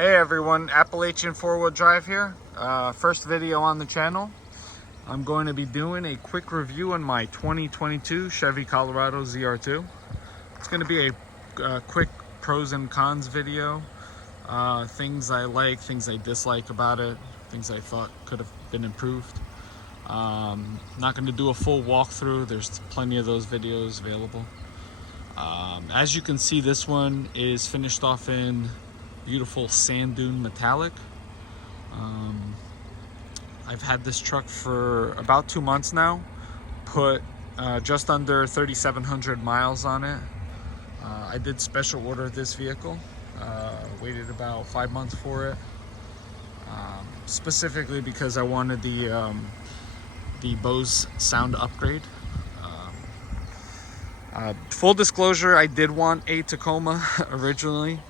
Hey everyone, Appalachian 4-wheel drive here. First video on the channel. I'm going to be doing a quick review on my 2022 Chevy Colorado ZR2. It's going to be a quick pros and cons video. Things I like, things I dislike about it, things I thought could have been improved. Not going to do a full walkthrough. There's plenty of those videos available. As you can see, this one is finished off in beautiful sand dune metallic. I've had this truck for about 2 months now. Put just under 3,700 miles on it. I did special order this vehicle. Waited about 5 months for it. Specifically because I wanted the Bose sound upgrade. Full disclosure, I did want a Tacoma originally.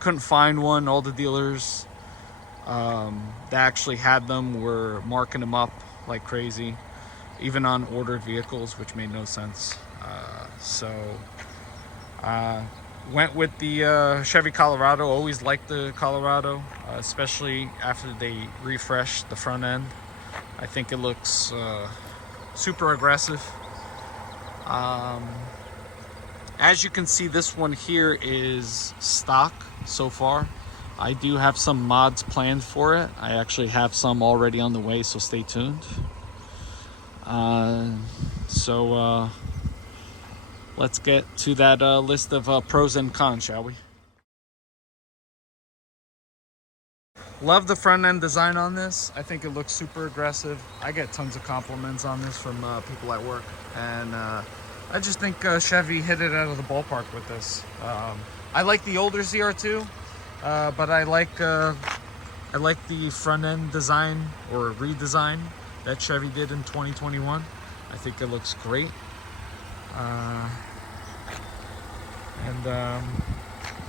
Couldn't find one. All the dealers that actually had them were marking them up like crazy, even on ordered vehicles, which made no sense. So went with the Chevy Colorado. Always liked the Colorado, especially after they refreshed the front end. I think it looks super aggressive. As you can see, this one here is stock so far. I do have some mods planned for it. I actually have some already on the way, so stay tuned. Let's get to that list of pros and cons, shall we? Love the front end design on this. I think it looks super aggressive. I get tons of compliments on this from people at work, and I just think Chevy hit it out of the ballpark with this. I like the older ZR2, but I like the front end design or redesign that Chevy did in 2021. I think it looks great, and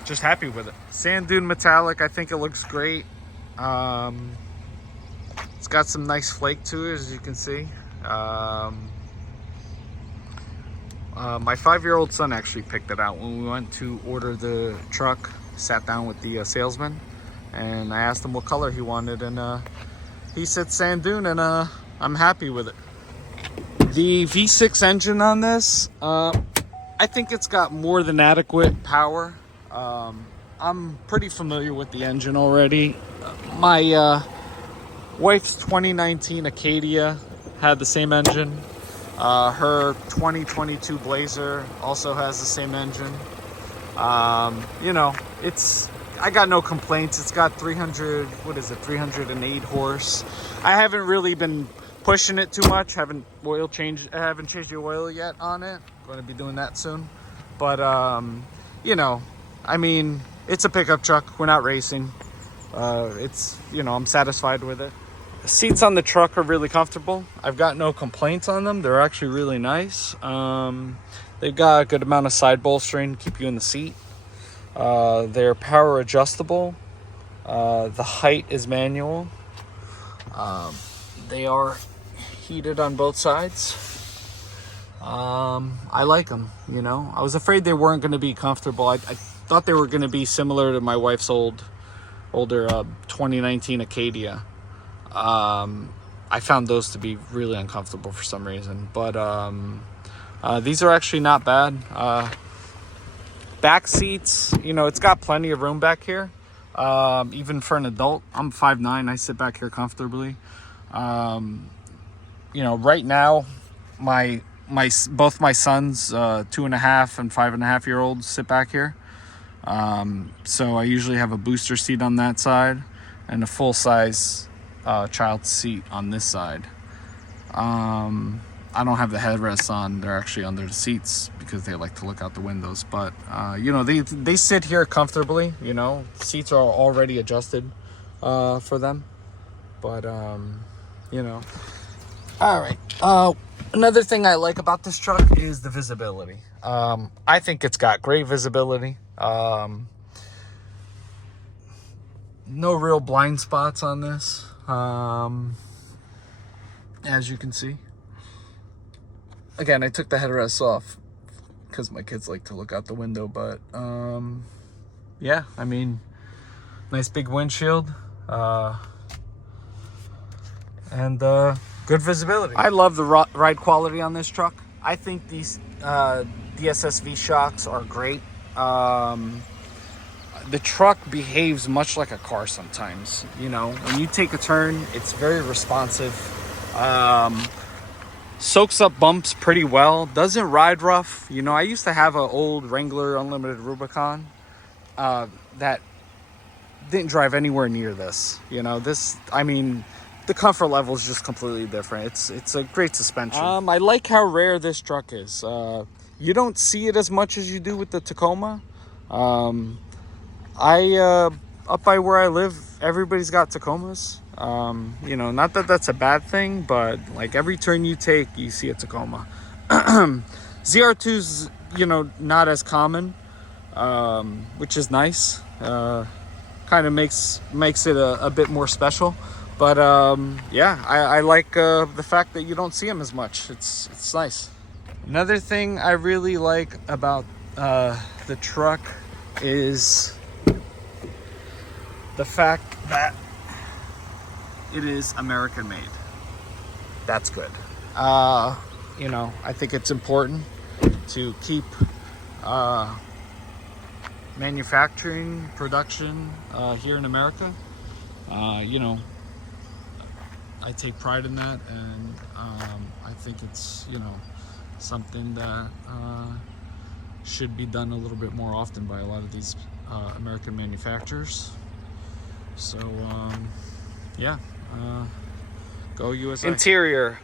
just happy with it. Sand dune metallic. I think it looks great. It's got some nice flake to it, as you can see. My 5-year-old son actually picked it out when we went to order the truck. Sat down with the salesman, and I asked him what color he wanted, and he said sand dune, and I'm happy with it. The V6 engine on this, I think it's got more than adequate power. I'm pretty familiar with the engine already. My wife's 2019 Acadia had the same engine. Her 2022 Blazer also has the same engine. You know, I got no complaints. It's got 308 horse. I haven't really been pushing it too much. I haven't changed the oil yet on it. Going to be doing that soon. But, you know, I mean, it's a pickup truck. We're not racing. I'm satisfied with it. The seats on the truck are really comfortable. I've got no complaints on them. They're actually really nice. They've got a good amount of side bolstering to keep you in the seat. They're power adjustable. The height is manual. They are heated on both sides. I like them, you know. I was afraid they weren't going to be comfortable. I thought they were going to be similar to my wife's older 2019 Acadia. I found those to be really uncomfortable for some reason, but these are actually not bad. Back seats, you know, it's got plenty of room back here, even for an adult. I'm 5'9", I sit back here comfortably. You know, right now both my sons, 2.5 and 5.5-year-olds, sit back here. So I usually have a booster seat on that side and a full-size child seat on this side. I don't have the headrests on. They're actually under the seats because they like to look out the windows. But, you know, they sit here comfortably, you know. Seats are already adjusted for them. But, you know. All right. Another thing I like about this truck is the visibility. I think it's got great visibility. No real blind spots on this. As you can see. Again, I took the headrests off because my kids like to look out the window, but yeah, I mean, Nice big windshield. And good visibility. I love the ride quality on this truck. I think these DSSV shocks are great. The truck behaves much like a car sometimes. You know, when you take a turn, it's very responsive. Soaks up bumps pretty well. Doesn't ride rough. You know, I used to have an old Wrangler Unlimited Rubicon that didn't drive anywhere near this. You know, this, I mean, the comfort level is just completely different. It's a great suspension. I like how rare this truck is. You don't see it as much as you do with the Tacoma. Up by where I live, everybody's got Tacomas. You know, not that that's a bad thing, but like every turn you take, you see a Tacoma. ZR2's, you know, not as common, which is nice. Kind of makes it a bit more special. But yeah, I like the fact that you don't see them as much. It's nice. Another thing I really like about the truck is the fact that it is American made. That's good. You know, I think it's important to keep manufacturing, production here in America. You know, I take pride in that, and I think it's, you know, something that should be done a little bit more often by a lot of these American manufacturers. So yeah, go USA. Interior.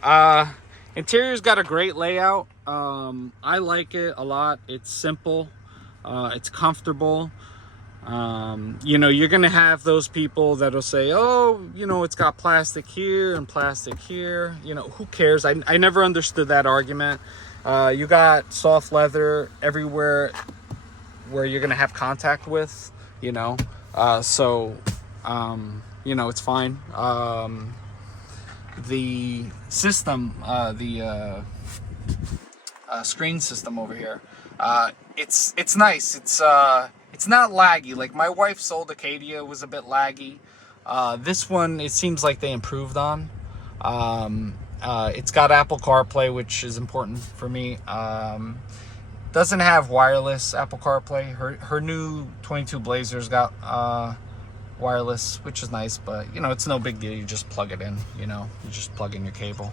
Interior's got a great layout. I like it a lot. It's simple. It's comfortable. You know, you're gonna have those people that'll say, oh, you know, it's got plastic here and plastic here. You know, who cares? I never understood that argument. You got soft leather everywhere where you're gonna have contact with, you know, so you know, it's fine. The system, the screen system over here, it's nice. It's not laggy. Like my wife's old Acadia was a bit laggy. This one, it seems like they improved on. It's got Apple CarPlay, which is important for me. Doesn't have wireless Apple CarPlay. Her new 22 Blazer's got wireless, which is nice, but you know, it's no big deal. You just plug it in, you know, you just plug in your cable.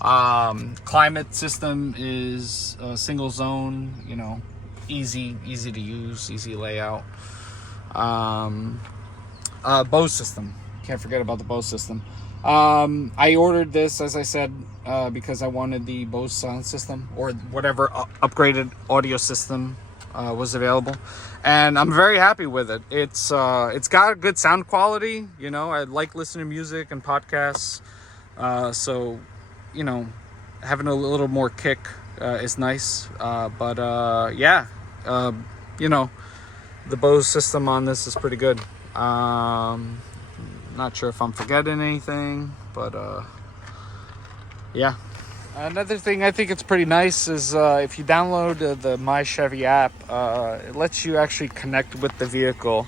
Climate system is a single zone, you know, easy to use, easy layout. Bose system, can't forget about the Bose system. I ordered this, as I said, because I wanted the Bose sound system or whatever upgraded audio system was available, and I'm very happy with it. It's got a good sound quality. You know, I like listening to music and podcasts, so you know, having a little more kick is nice. But yeah, you know, the Bose system on this is pretty good. Not sure if I'm forgetting anything, but yeah. Another thing I think it's pretty nice is if you download the My Chevy app, it lets you actually connect with the vehicle.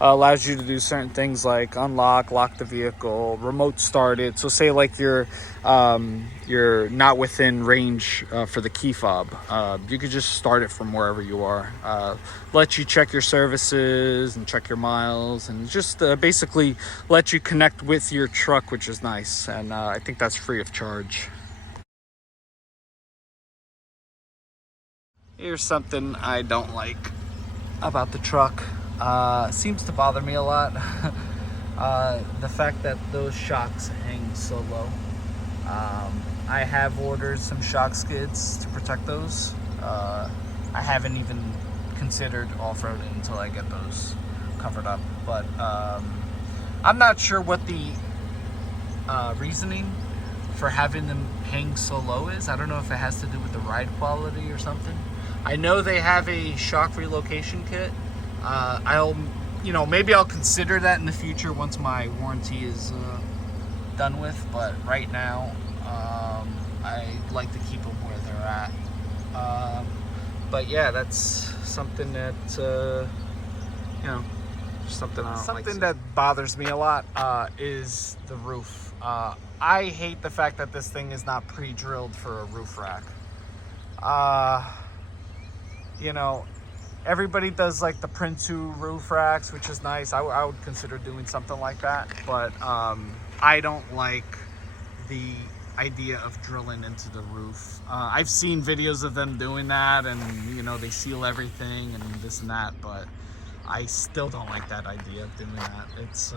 Allows you to do certain things like unlock, lock the vehicle, remote start it. So say like you're not within range for the key fob, you could just start it from wherever you are. Let you check your services and check your miles, and just basically let you connect with your truck, which is nice. And I think that's free of charge. Here's something I don't like about the truck. Seems to bother me a lot. The fact that those shocks hang so low. I have ordered some shock skids to protect those. I haven't even considered off-roading until I get those covered up. But I'm not sure what the reasoning for having them hang so low is. I don't know if it has to do with the ride quality or something. I know they have a shock relocation kit. I'll, you know, maybe I'll consider that in the future once my warranty is done with. But right now, I like to keep them where they're at. But yeah, that's something that you know, something I don't like. Something that bothers me a lot is the roof. I hate the fact that this thing is not pre-drilled for a roof rack. You know, everybody does like the Printu roof racks, which is nice. I would consider doing something like that, but I don't like the idea of drilling into the roof. I've seen videos of them doing that, and you know, they seal everything and this and that, but I still don't like that idea of doing that. It's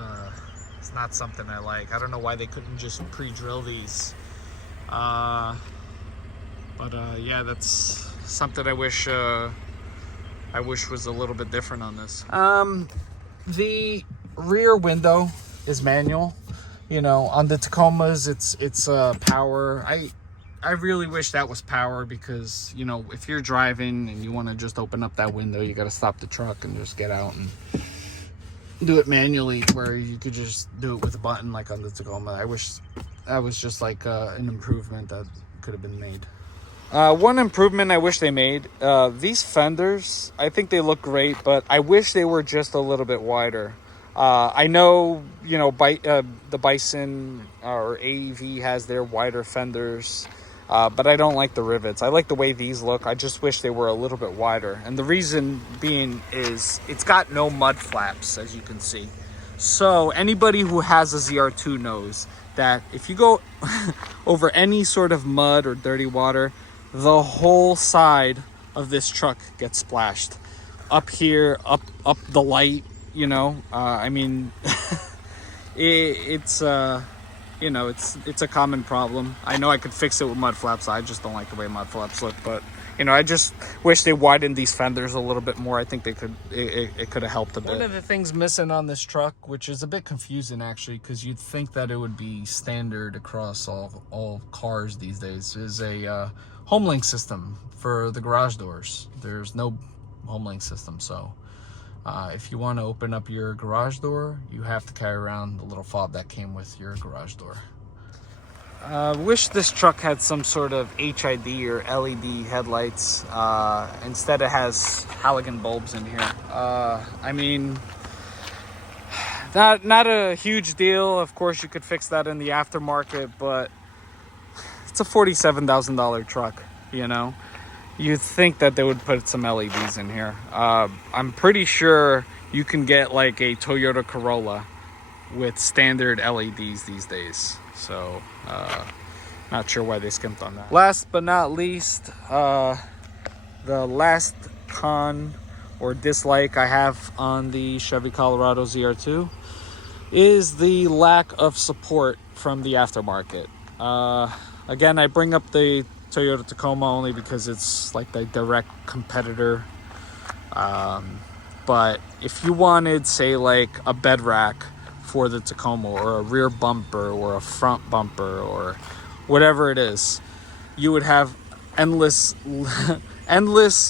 not something I like. I don't know why they couldn't just pre-drill these. Yeah, that's something I wish was a little bit different on this. The rear window is manual. You know, on the Tacomas, it's power. I really wish that was power, because, you know, if you're driving and you want to just open up that window, you got to stop the truck and just get out and do it manually, where you could just do it with a button like on the Tacoma. I wish that was just like an improvement that could have been made. One improvement I wish they made, these fenders, I think they look great, but I wish they were just a little bit wider. I know, you know, the Bison or AEV has their wider fenders, but I don't like the rivets. I like the way these look. I just wish they were a little bit wider. And the reason being is it's got no mud flaps, as you can see. So anybody who has a ZR2 knows that if you go over any sort of mud or dirty water, the whole side of this truck gets splashed. Up here, up the light, you know. I mean, it's you know, it's a common problem. I know I could fix it with mud flaps. I just don't like the way mud flaps look. But you know, I just wish they widened these fenders a little bit more. I think they could. It could have helped a bit. One of the things missing on this truck, which is a bit confusing actually, because you'd think that it would be standard across all cars these days, is a HomeLink system for the garage doors. There's no HomeLink system, so if you want to open up your garage door, you have to carry around the little fob that came with your garage door. Wish this truck had some sort of HID or LED headlights. Instead it has halogen bulbs in here. I mean, not a huge deal. Of course you could fix that in the aftermarket, but it's a $47,000 truck, you know. You'd think that they would put some LEDs in here. I'm pretty sure you can get like a Toyota Corolla with standard LEDs these days. So, not sure why they skimped on that. Last but not least, the last con or dislike I have on the Chevy Colorado ZR2 is the lack of support from the aftermarket. Again, I bring up the Toyota Tacoma only because it's like the direct competitor. But if you wanted, say, like a bed rack for the Tacoma, or a rear bumper, or a front bumper, or whatever it is, you would have endless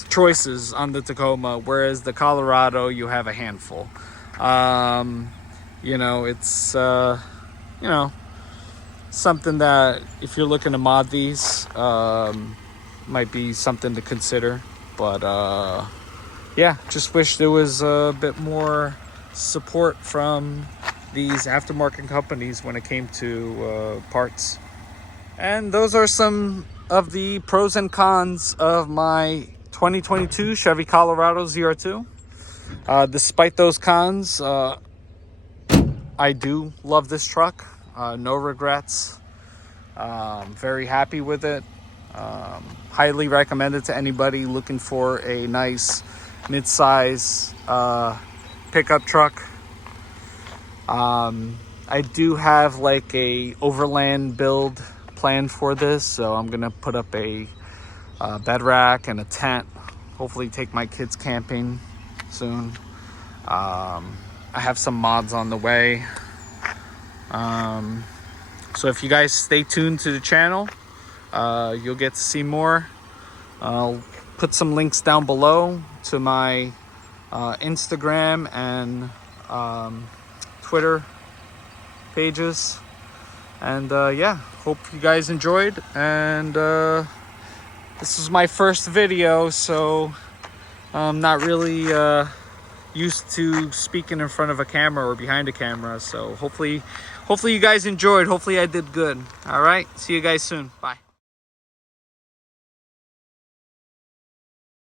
choices on the Tacoma, whereas the Colorado, you have a handful. You know, it's you know, something that if you're looking to mod these, might be something to consider. But yeah, just wish there was a bit more support from these aftermarket companies when it came to parts. And those are some of the pros and cons of my 2022 Chevy Colorado ZR2. Despite those cons, I do love this truck. No regrets. Very happy with it. Highly recommend it to anybody looking for a nice mid-size pickup truck. I do have like a overland build planned for this, so I'm gonna put up a bed rack and a tent. Hopefully take my kids camping soon. I have some mods on the way. So if you guys stay tuned to the channel, you'll get to see more. I'll put some links down below to my Instagram and Twitter pages. And yeah, hope you guys enjoyed. And this is my first video, so I'm not really used to speaking in front of a camera or behind a camera. So hopefully you guys enjoyed. Hopefully I did good. All right, see you guys soon. Bye.